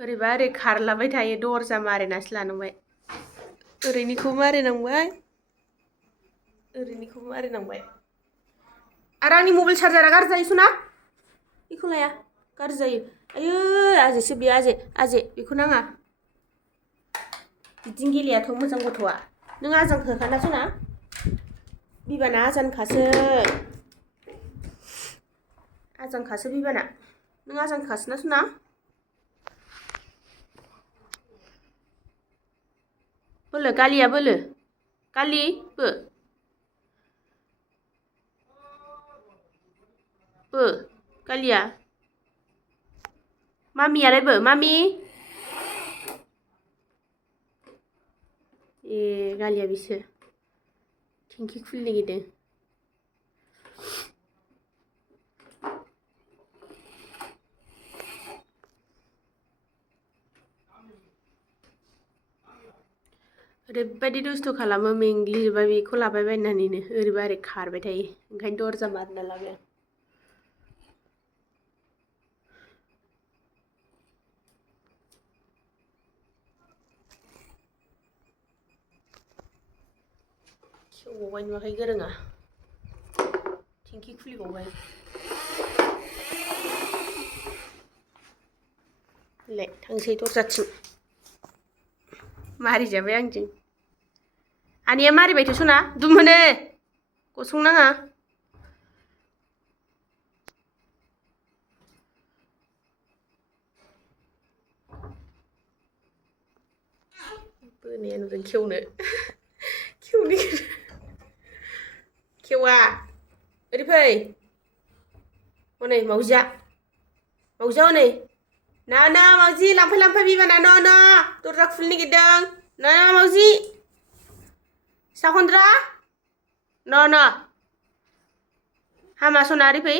ओरैबा ओरै खारलाबाय थायो दरजा मारिनासो लानांबाय ओरैनिखौ मारिनांबाय ओरैनिखौ मारिनांबाय आरो आंनि मबाइल चार्जारा गाज्रि जायो सना बेखौ लाया गाज्रि जायो आयै आजेसो बेयो आजे बेखौ नाङा बिदिनो गेलेयाथ' मोजां गथ'आ नों आजान होखाना सना बिबाना आजानखासो बिबाना नों आजानखासोना सना बोलो गालिया बोलो गालि बो गालिया मामियालाय बो मामि ए गालिया बिसो टेंकि खुलिनो नागिरदों ओरैबायदि दुस्थ' खालामो मेंग्लिजोबबाय बेखौ लाबाय बायनानैनो ओरैबा ओरै खारबाय थायो ओंखायनो दरजा मारिना लाबाय आं खेवबावबाय नुवाखै गोरोङा टेंकि खुलिबावबाय ले थांसै दरजाथिं मारिजाबाय आंजों आनैया मारिबायथ' सना दुमहोनो गसंनाङा बोनाया नुदों खेवनो खेवा ओरै फै हनै मावजिया हनै ना मावजि लांफै बिबाना न' दरजा खुलिनो नागिरदों ना मावजि साखन्द्रा न' हामा सना ओरै फै